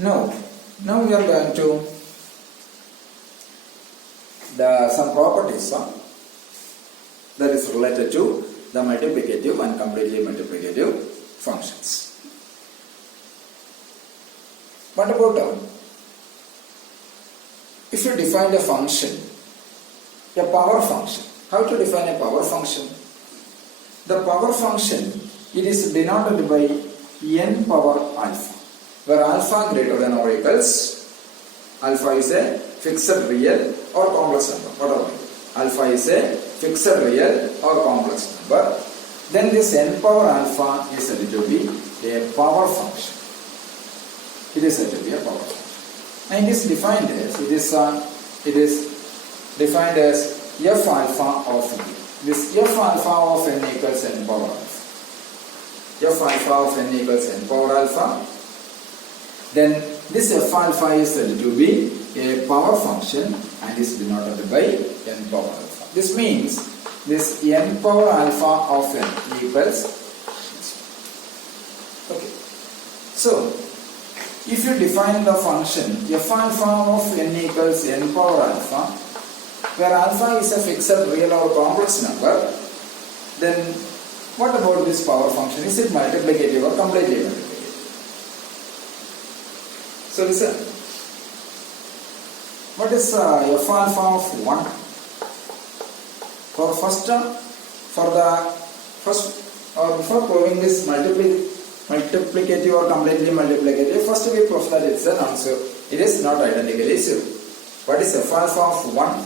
Now we are going to some properties that is related to the multiplicative and completely multiplicative functions. What about if you define a function, a power function? How to define a power function? The power function, it is denoted by n power alpha, where alpha greater than or equals, alpha is a fixed real or complex number, whatever. Alpha is a fixed real or complex number. Then this n power alpha is said to be a power function. It is said to be a power function. And it is defined as f alpha of n. This f alpha of n equals n power alpha. F alpha of n equals n power alpha. Then this f alpha is said to be a power function and is denoted by n power alpha. This means this n power alpha of n equals. Okay. So if you define the function f alpha of n equals n power alpha, where alpha is a fixed real or complex number, then what about this power function? Is it multiplicative or completely multiplicative? So listen, what is f alpha of 1? Before proving this multiplicative or completely multiplicative, first we prove that it's a non-zero. It is not identically zero. What is f alpha of 1?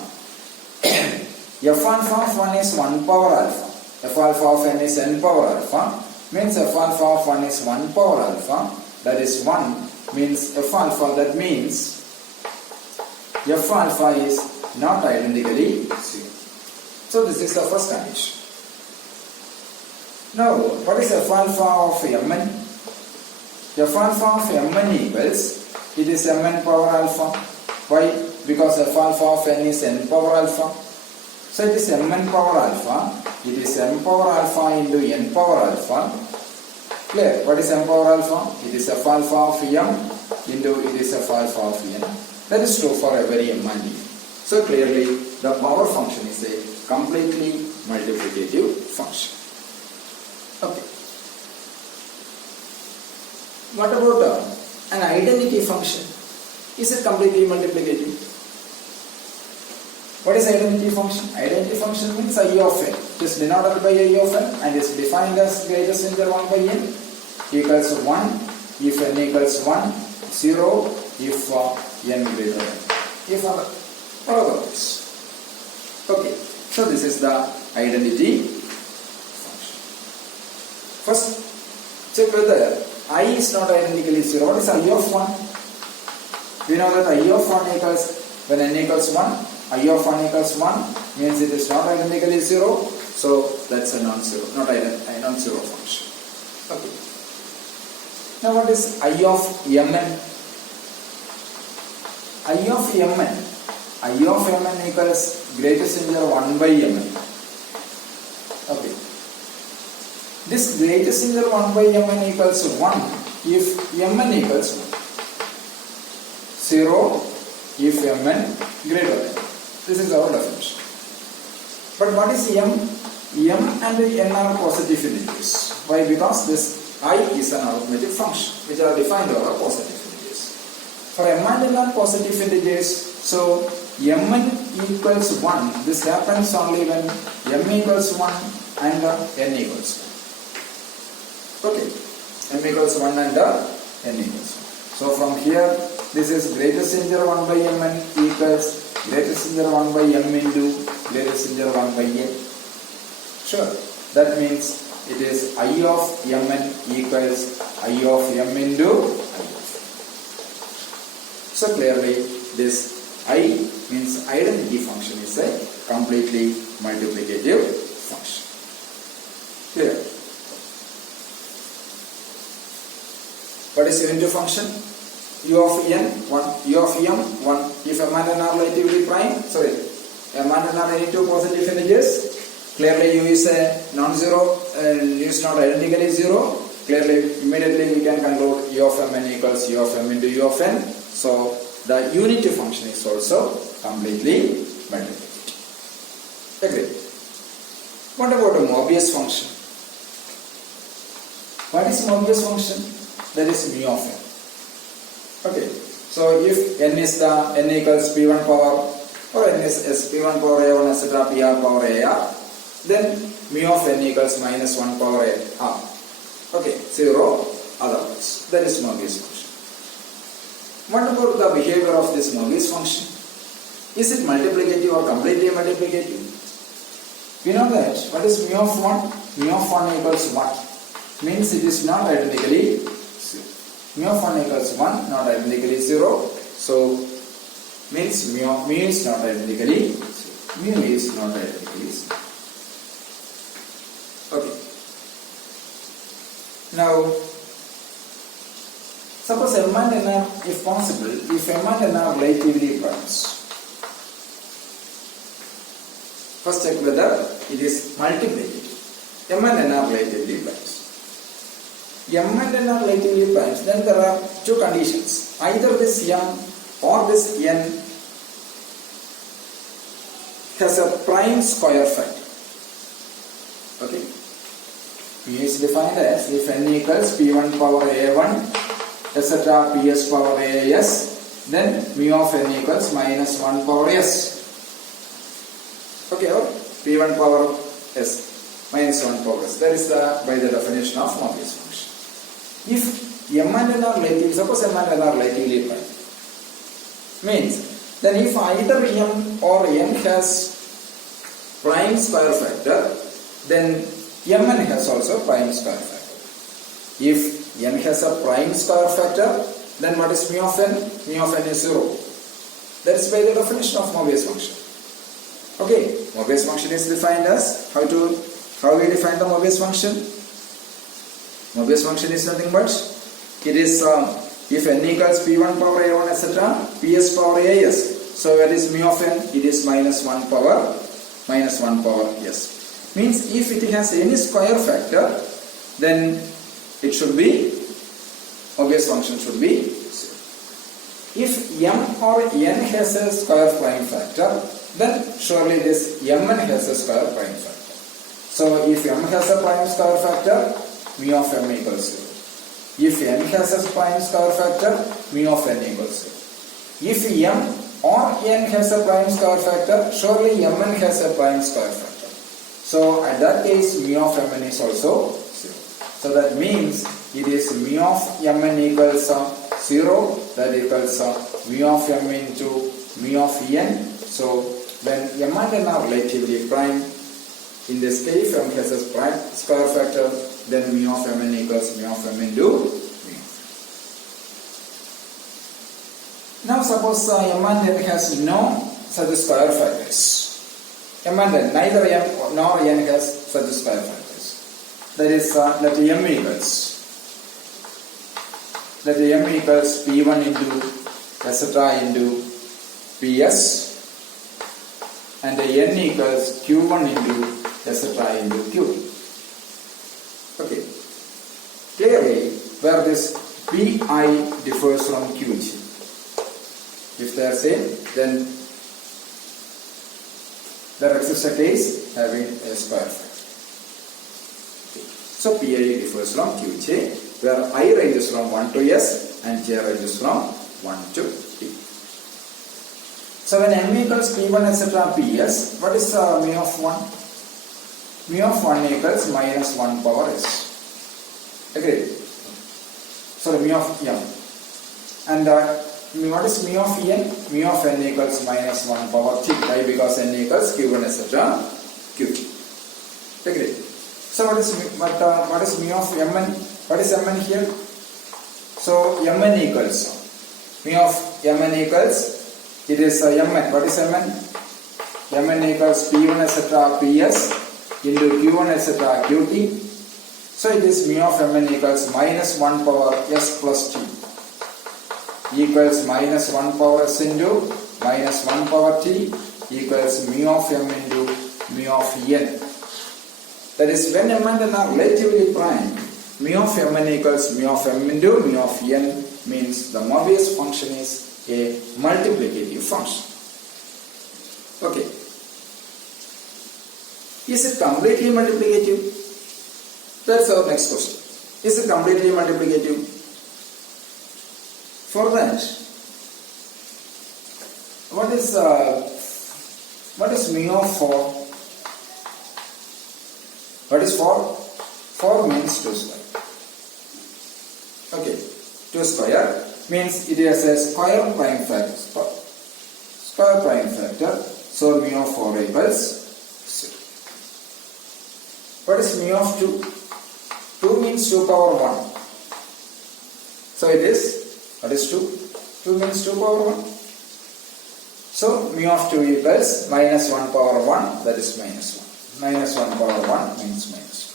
F alpha of 1 is 1 power alpha. F alpha of n is n power alpha. Means f alpha of 1 is 1 power alpha. That is 1 means f alpha. That means f alpha is not identically 0. So this is the first condition. Now what is f alpha of mn? F alpha of mn equals, it is mn power alpha. Why? Because f alpha of n is n power alpha. So it is mn power alpha. It is m power alpha into n power alpha. Clear? What is m power alpha? It is f alpha of m into it is f alpha of n. That is true for every m and n. So clearly the power function is a completely multiplicative function. Okay. What about an identity function? Is it completely multiplicative? What is identity function? Identity function means I of n. It is denoted by I of n and is defined as greatest integer 1 by n equals 1 if n equals 1, 0 if n greater than. If otherwise. Okay. So this is the identity function. First, check whether I is not identically 0. What is I of 1? We know that I of 1 equals, when n equals 1, I of 1 equals 1 means it is not identically 0. So that's a non-zero, not a non-zero function. Okay. Now what is I of mn? I of mn. I of mn equals greatest integer 1 by mn. Okay. This greatest integer 1 by mn equals 1 if mn equals 1. 0 if mn greater than. This is our definition. But what is m? M and n are positive integers. Why? Because this I is an arithmetic function which are defined over positive integers. For m and n are positive integers, so mn equals 1. This happens only when m equals 1 and n equals 1. Okay. M equals 1 and n equals 1. So from here, this is greatest integer 1 by mn equals greatest integer 1 by m into greatest integer 1 by n. Sure. That means it is I of mn equals I of m into I of. So clearly this I means identity function is a completely multiplicative function. Clear? What is unity function? U of n 1, U of m 1. If m and n are relatively prime, m and n are any two positive integers, clearly u is a non-zero, u is not identically 0. clearly, immediately we can conclude u of mn equals u of m into u of n. So the unity function is also completely multiplicative. Agreed. What about a Mobius function? What is Mobius function? That is mu of n. Okay. So if n is the n equals p1 power or n is p1 power a1 etc. pr power ar, then mu of n equals minus 1 power r. Okay, 0 otherwise. That is Mobius function. What about the behavior of this Mobius function? Is it multiplicative or completely multiplicative? We know that. What is mu of 1? Mu of 1 equals 1. Means it is not identically 0. Mu of 1 equals 1, not identically 0. So, means mu is not identically 0. Mu is not identically 0. Okay. Now, suppose m and n are, if possible, if m and n are relatively primes. First check whether it is multiplicative. M and n are relatively primes. M and n are relatively primes, then there are two conditions. Either this m or this n has a prime square factor. Okay. Mu is defined as if n equals p1 power a1 etc. ps power as, then mu of n equals minus 1 power s. Okay, or p1 power s minus 1 power s. That is by the definition of Mobius function. If m and n are relatively, suppose m and n are relatively prime, means then if either m or n has prime square factor, then mn has also prime square factor. If n has a prime square factor, then what is mu of n? Mu of n is 0. That is by the definition of Mobius function. Okay, Mobius function is defined as, how we define the Mobius function? Mobius function is nothing but, it is if n equals p1 power a1 etc. ps power as. So that is mu of n, it is minus 1 power s. Means if it has any square factor, then it should be, Mobius function should be 0. If m or n has a square prime factor, then surely this mn has a square prime factor. So if m has a prime square factor, mu of m equals 0. If n has a prime square factor, mu of n equals 0. If m or n has a prime square factor, surely mn has a prime square factor. So at that case, mu of mn is also 0. So that means it is mu of mn equals 0, that equals mu of m into mu of n. So when m and n are relatively prime, in this case m has a prime square factor, then mu of mn equals mu of m into mu. Now suppose m and n has no such square factors. M and n, neither m nor n has such square factors. That is, let m equals p1 into etc. into ps, and n equals q1 into etc. into q. Okay. Clearly, where this pi differs from qg. If they are same, then there exists a case having a square factor. Okay. So pi differs from qj, where I ranges from 1 to s and j ranges from 1 to t. So when m equals p1 etc. ps, what is mu of 1? Mu of 1 equals minus 1 power s. Agreed? So mu of m. And what is mu of n? Mu of n equals minus 1 power t. Why? Because n equals q1 etc. q. Agreed? So what is mu of mn? What is mn here? So mn equals mu of mn equals, it is mn. What is mn? Mn equals p1 etc. ps into q1 etc. qt. So it is mu of mn equals minus 1 power s plus t equals minus 1 power s into minus 1 power t equals mu of m into mu of n. That is, when m and n are relatively prime, mu of mn equals mu of m into mu of n means the Möbius function is a multiplicative function. Okay. Is it completely multiplicative? That's our next question. Is it completely multiplicative? For that, what is mu of 4? What is 4? 4 means 2 square. Okay, 2 square means it is a square prime factor. Square prime factor. So mu of 4 equals 0. What is mu of 2? 2 means 2 power 1. So it is, what is 2? 2 means 2 power 1. So mu of 2 equals minus 1 power 1, that is minus 1. Minus 1 power 1 means minus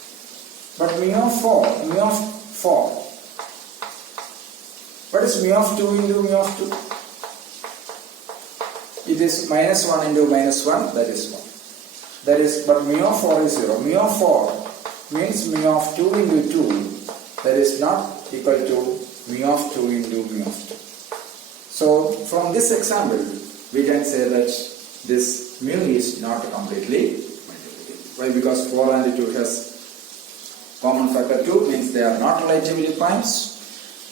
1. But mu of 4, what is mu of 2 into mu of 2? It is minus 1 into minus 1, that is 1. That is, but mu of 4 is 0. Mu of 4 means mu of 2 into 2, that is not equal to mu of 2 into mu of 2. So from this example, we can say that this mu is not completely multiplicative. Why? Because 4 and 2 has common factor 2, means they are not relatively primes.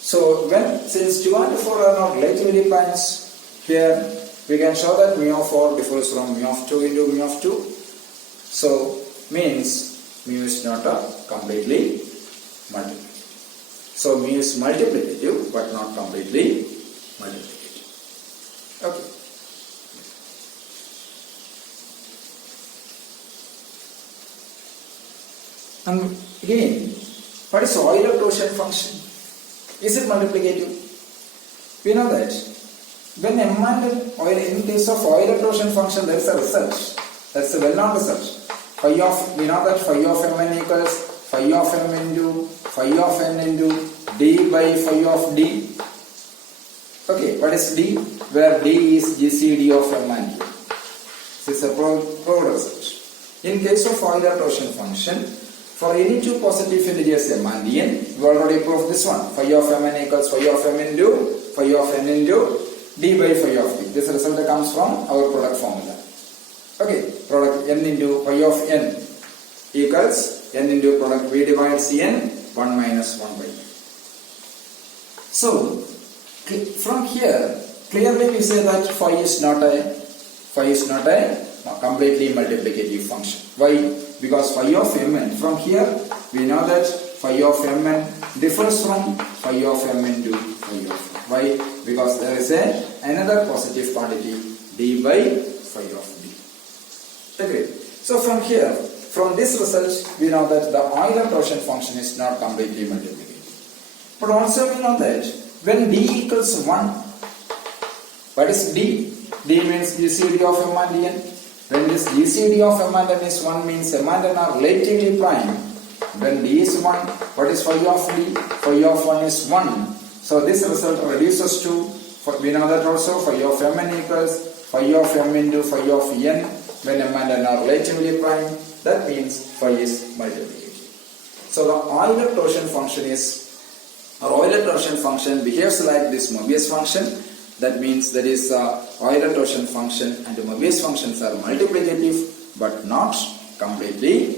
So since 2 and 4 are not relatively primes, here we can show that mu of 4 differs from mu of 2 into mu of 2. So means mu is not completely multiplicative. So mu is multiplicative but not completely multiplicative. Okay. And again, what is Euler-Torsion function? Is it multiplicative? We know that when m and Euler, in case of Euler-Torsion function, there is a result. That's a well-known result. We know that phi of mn equals phi of m into phi of n into d by phi of d. Okay, what is d? Where d is GCD of m and n. This is a proved result. In case of Euler-Torsion function, for any two positive integers m and n, we already proved this one. Phi of mn equals phi of m into phi of n into d by phi of d. This result comes from our product formula. Okay, product n into phi of n equals n into product v divides n, 1 minus 1 by n. So, from here, clearly we say that phi is not a completely multiplicative function. Why? Because phi of mn, from here we know that phi of mn differs from phi of m into phi of n. Why? Because there is another positive quantity d by phi of d. Agreed. So from here, from this result, we know that the Euler-Torsion function is not completely multiplicative. But also we know that when d equals 1, what is d? D means GCD of m and n. When this GCD of m and n is 1 means m and n are relatively prime. When d is 1, what is phi of d? Phi of 1 is 1. So this result reduces to, we know that also phi of mn equals phi of m into phi of n. When m and n are relatively prime, that means phi is multiplicative. So the Euler-Torsion function behaves like this Möbius function. That means there is Euler-Torsion function and the Möbius functions are multiplicative but not completely